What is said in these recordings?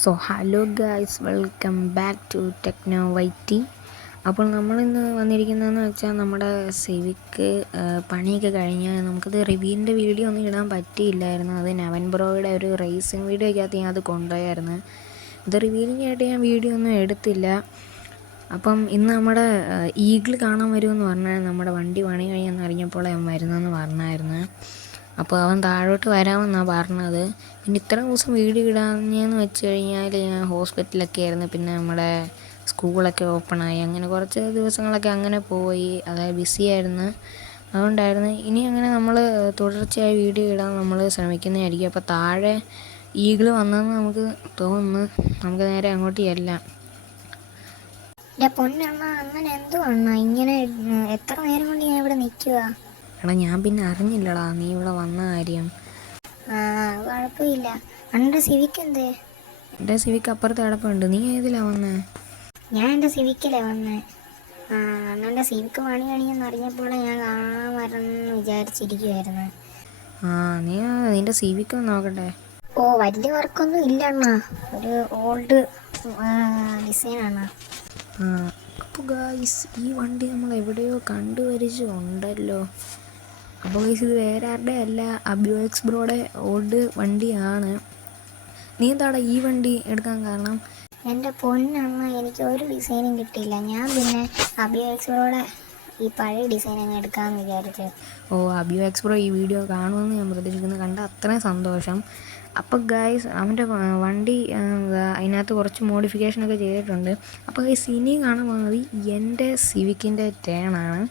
So hello guys, welcome back to techno വൈറ്റി. അപ്പോൾ നമ്മളിന്ന് വന്നിരിക്കുന്നതെന്ന് വെച്ചാൽ നമ്മുടെ സിവിക്ക് പണിയൊക്കെ കഴിഞ്ഞ് നമുക്കത് റിവ്യൂവിൻ്റെ വീഡിയോ ഒന്നും ഇടാൻ പറ്റിയില്ലായിരുന്നു. അത് നവൻ ബ്രോയുടെ ഒരു റേസിംഗ് വീഡിയോയ്ക്കകത്ത് ഞാൻ അത് കൊണ്ടുപോയായിരുന്നു. ഇത് റിവ്യൂവിങ് ആയിട്ട് ഞാൻ വീഡിയോ ഒന്നും എടുത്തില്ല. അപ്പം ഇന്ന് നമ്മുടെ ഈഗിൾ കാണാൻ വരുമെന്ന് പറഞ്ഞാൽ നമ്മുടെ വണ്ടി പണി കഴിഞ്ഞെന്ന് അറിഞ്ഞപ്പോൾ അവൻ വരുന്നെന്ന് പറഞ്ഞായിരുന്നു. അപ്പോൾ അവൻ താഴോട്ട് വരാമെന്നാണ് പറഞ്ഞത്. പിന്നെ ഇത്ര ദിവസം വീഡിയോ ഇടാഞ്ഞെന്ന് വെച്ച് കഴിഞ്ഞാൽ ഞാൻ ഹോസ്പിറ്റലൊക്കെ ആയിരുന്നു. പിന്നെ നമ്മുടെ സ്കൂളൊക്കെ ഓപ്പണായി, അങ്ങനെ കുറച്ച് ദിവസങ്ങളൊക്കെ അങ്ങനെ പോയി, അതായത് ബിസിയായിരുന്നു. അതുകൊണ്ടായിരുന്നു. ഇനി അങ്ങനെ നമ്മൾ തുടർച്ചയായി വീഡിയോ ഇടാൻ നമ്മൾ ശ്രമിക്കുന്നതായിരിക്കും. അപ്പോൾ താഴെ ഈഗിൾ വന്നെന്ന് നമുക്ക് തോന്നുന്നു. നമുക്ക് നേരെ അങ്ങോട്ട് ചെല്ലാം. പൊന്നണ്ണ, അങ്ങനെ എന്തുവാണ്ണ ഇങ്ങനെ എത്ര നേരം കൊണ്ട് ഞാൻ ഇവിടെ നിൽക്കുക? എടാ, ഞാൻ പിന്നെ അറിഞ്ഞില്ലടാ നീ ഇവിടെ വന്ന കാര്യം. കുഴപ്പമില്ല. അണ്ണൻ്റെ സിവിക്ക് എന്തേ? എൻ്റെ സിവിക്ക് അപ്പുറത്ത് കിടപ്പുണ്ട്. നീ ഏതിലാ വന്നേ? ഞാൻ എൻ്റെ സിവിക്കിലേ വന്നേ. അണ്ണൻ്റെ സിവിക്ക് പണി കഴിയെന്ന് അറിഞ്ഞപ്പോൾ ഞാൻ കാണാൻ വരണമെന്ന് വിചാരിച്ചിരിക്കുമായിരുന്നു. നീ നിൻ്റെ സിവിക്ക് ഒന്ന് നോക്കട്ടെ. ഓ, വലിയ വർക്കൊന്നും ഇല്ല അണ്ണ, ഒരു ഓൾഡ് ഡിസൈനാണ്. അപ്പോൾ ഗായ്സ്, ഈ വണ്ടി നമ്മൾ എവിടെയോ കണ്ടുപരിച്ചുണ്ടല്ലോ. അപ്പോൾ ഗായ്സ്, ഇത് വേറെ ആരുടെ അല്ല, അബിയോഎക്സ് ബ്രോയുടെ ഓൾഡ് വണ്ടിയാണ്. നീ എന്താടാ ഈ വണ്ടി എടുക്കാൻ കാരണം? എൻ്റെ പൊന്നണ്ണ, എനിക്ക് ഒരു ഡിസൈനും കിട്ടിയില്ല. ഞാൻ പിന്നെ അബിയോഎക്സ് ബ്രോയുടെ ഈ പഴയ ഡിസൈൻ അങ്ങ് എടുക്കാമെന്ന് വിചാരിച്ചു. അബിയോഎക്സ് ബ്രോ ഈ വീഡിയോ കാണുമെന്ന് ഞാൻ പ്രതീക്ഷിക്കുന്നു. കണ്ട അത്രയും സന്തോഷം. അപ്പോൾ ഗായ്സ്, അവൻ്റെ വണ്ടി അതിനകത്ത് കുറച്ച് മോഡിഫിക്കേഷനൊക്കെ ചെയ്തിട്ടുണ്ട്. അപ്പോൾ ഗായ്സ്, ഇനി കാണാൻ പോകുന്നത് എൻ്റെ സിവിക്കിൻ്റെ ടേണാണ്.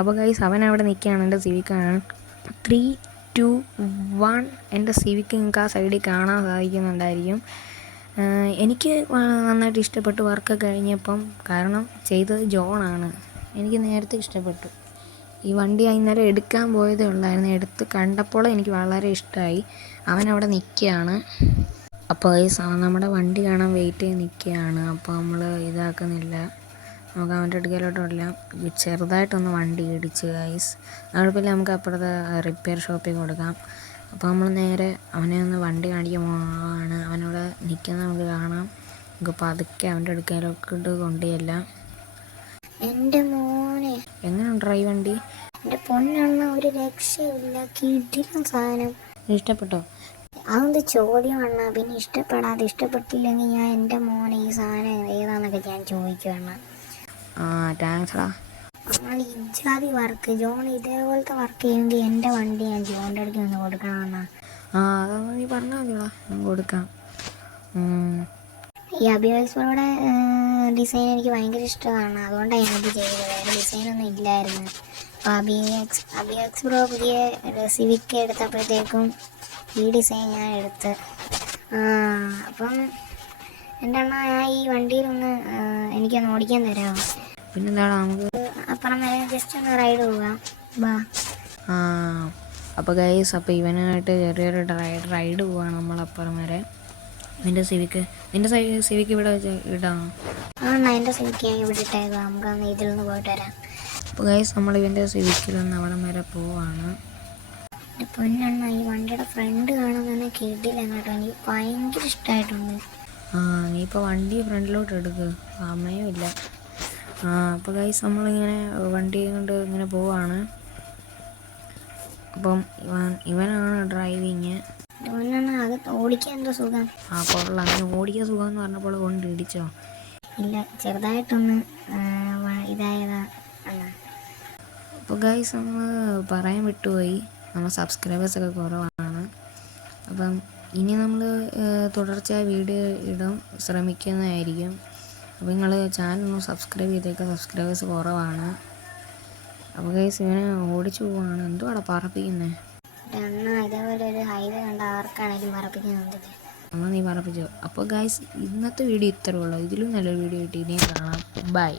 അപ്പോൾ ഗായ്സ്, അവൻ അവിടെ നിൽക്കുകയാണ്. എൻ്റെ സിവിക്കാണ്. 3, 2, 1 എൻ്റെ സിവിക്ക് നിങ്ങൾക്ക് ആ സൈഡിൽ കാണാൻ സാധിക്കുന്നുണ്ടായിരിക്കും. എനിക്ക് നന്നായിട്ട് ഇഷ്ടപ്പെട്ടു വർക്കൊക്കെ കഴിഞ്ഞപ്പം. കാരണം ചെയ്തത് ജോണാണ്. എനിക്ക് നേരത്തെ ഇഷ്ടപ്പെട്ടു. ഈ വണ്ടി ഇന്നലെ എടുക്കാൻ പോയതേ ഉള്ളായിരുന്നു. എടുത്ത് കണ്ടപ്പോൾ എനിക്ക് വളരെ ഇഷ്ടമായി. അവനവിടെ നിൽക്കുകയാണ്. അപ്പോൾ നമ്മുടെ വണ്ടി കാണാൻ വെയിറ്റ് ചെയ്ത് നിൽക്കുകയാണ്. അപ്പോൾ നമ്മൾ ഇതാക്കുന്നില്ല, നമുക്ക് അവൻ്റെ അടുക്കലോട്ടെല്ലാം ചെറുതായിട്ടൊന്ന് വണ്ടി ഇടിച്ച് ഗൈസ്. അതുപോലെ നമുക്ക് അപ്പുറത്തെ റിപ്പയർ ഷോപ്പിൽ കൊടുക്കാം. അപ്പോൾ നമ്മൾ നേരെ അവനെ ഒന്ന് വണ്ടി കാണിക്കാൻ പോവാണ്. അവനവിടെ നിൽക്കുന്ന നമുക്ക് കാണാം. നമുക്ക് പതുക്കെ അവൻ്റെ അടുക്കലോട്ട് കൊണ്ടുചെല്ലാം. എൻ്റെ മോനെ, എങ്ങനെയുണ്ടോ ഈ വണ്ടി? എൻ്റെ പൊന്നെണ്ണ, ഒരു രക്ഷയില്ല, കിടിലൻ സാധനം. ഇഷ്ടപ്പെട്ടോ? അതൊന്ന് ചോദ്യമാണ്. പിന്നെ ഇഷ്ടപ്പെട്ടില്ലെങ്കിൽ ഞാൻ എൻ്റെ മോനെ ഈ സാധനം ഏതാന്നൊക്കെ ഞാൻ ചോദിക്കുവാണ്. താങ്ക്സ്ടാ. നമ്മൾ ഇജാതി വർക്ക് ജോൺ ഇതേപോലത്തെ വർക്ക് ചെയ്യുമെങ്കിൽ എൻ്റെ വണ്ടി ഞാൻ ജോണിൻ്റെ അടുത്ത് ഒന്ന് കൊടുക്കണമെന്നാ. അതൊന്ന് നീ പറഞ്ഞാൽ മതിയോളാ, ഞാൻ കൊടുക്കാം. ഈ അബിയോഎക്സ്പ്രോയുടെ ഡിസൈൻ എനിക്ക് ഭയങ്കര ഇഷ്ടമാണ്. അതുകൊണ്ടാണ് ഞാനത് ചെയ്തത്. വേറെ ഡിസൈനൊന്നും ഇല്ലായിരുന്നു. അപ്പോൾ അബിയോഎക്സ്പ്രോ പുതിയ സിവിക്ക് എടുത്തപ്പോഴത്തേക്കും ഈ ഡിസൈൻ ഞാൻ എടുത്ത്. അപ്പം എൻ്റെ അണ്ണ, ഞാൻ ഈ വണ്ടിയിലൊന്ന് എനിക്കൊന്ന് ഓടിക്കാൻ തരാമോ? പിന്നെന്താടാ, നമുക്ക് അപ്പുറം വരെ ജസ്റ്റ് ഒന്ന് റൈഡ് പോകാം. ബാ. അപ്പോൾ ഗൈസ്, അപ്പോൾ ഇവനായിട്ട് ചെറിയൊരു റൈഡ് പോവാണ് നമ്മളപ്പുറം വരെ. നിൻ്റെ സിവിക്ക് ഇവിടെ വെച്ച് ഇടാം. എൻ്റെ സിവിക്ക് ഞാൻ ഇവിടെ ഇട്ടേക്കാം. നമുക്കൊന്ന് ഇതിൽ നിന്ന് പോയിട്ട് വരാം. അപ്പോൾ ഗൈസ്, നമ്മൾ ഇവൻ്റെ സിവിക്കിൽ നിന്ന് അവിടം വരെ പോവാണ്. പൊന്നെണ്ണ, ഈ വണ്ടിയുടെ ഫ്രണ്ട് കാണാൻ തന്നെ കിട്ടില്ല കേട്ടോ. എനിക്ക് ഭയങ്കര ഇഷ്ടമായിട്ടുണ്ട്. നീ ഇപ്പോൾ വണ്ടി ഫ്രണ്ടിലോട്ട് എടുക്കുക, സമയമില്ല. അപ്പോൾ ഗൈസ്, നമ്മളിങ്ങനെ വണ്ടി കൊണ്ട് ഇങ്ങനെ പോവാണ്. അപ്പം ഇവനാണ് ഡ്രൈവിങ്. അത് ഓടിക്കാൻ എന്തോ സുഖം. കൊള്ളാം. അങ്ങനെ ഓടിക്കാൻ സുഖം എന്ന് പറഞ്ഞപ്പോൾ കൊണ്ട് ഇടിച്ചോ? ഇല്ല, ചെറുതായിട്ടൊന്ന് ഇതായതാ. അപ്പോൾ ഗൈസ്, നമ്മൾ പറയാൻ വിട്ടുപോയി, നമ്മൾ സബ്സ്ക്രൈബേഴ്സൊക്കെ കുറവാണ്. അപ്പം ഇനി നമ്മൾ തുടർച്ചയായ വീഡിയോ ഇടാൻ ശ്രമിക്കുന്നതായിരിക്കും. അപ്പോൾ നിങ്ങൾ ചാനൽ സബ്സ്ക്രൈബ് ചെയ്തേക്കുക, സബ്സ്ക്രൈബേഴ്സ് കുറവാണ്. അപ്പോൾ ഗൈസ്, ഇവനെ ഓടിച്ചു പോവാണ്. എന്തുവാടാ പറപ്പിക്കുന്നത്? ഇതേപോലെ ഒരു ഹൈവേ കണ്ട ആർക്കാണെങ്കിലും പറപ്പിക്കുന്നുണ്ട്. നീ പറപ്പിച്ചോ? അപ്പോൾ ഗൈസ്, ഇന്നത്തെ വീഡിയോ ഇത്രേ ഉള്ളൂ. ഇതിലും നല്ലൊരു വീഡിയോ കിട്ടി ഇനിയും കാണാം. ബൈ.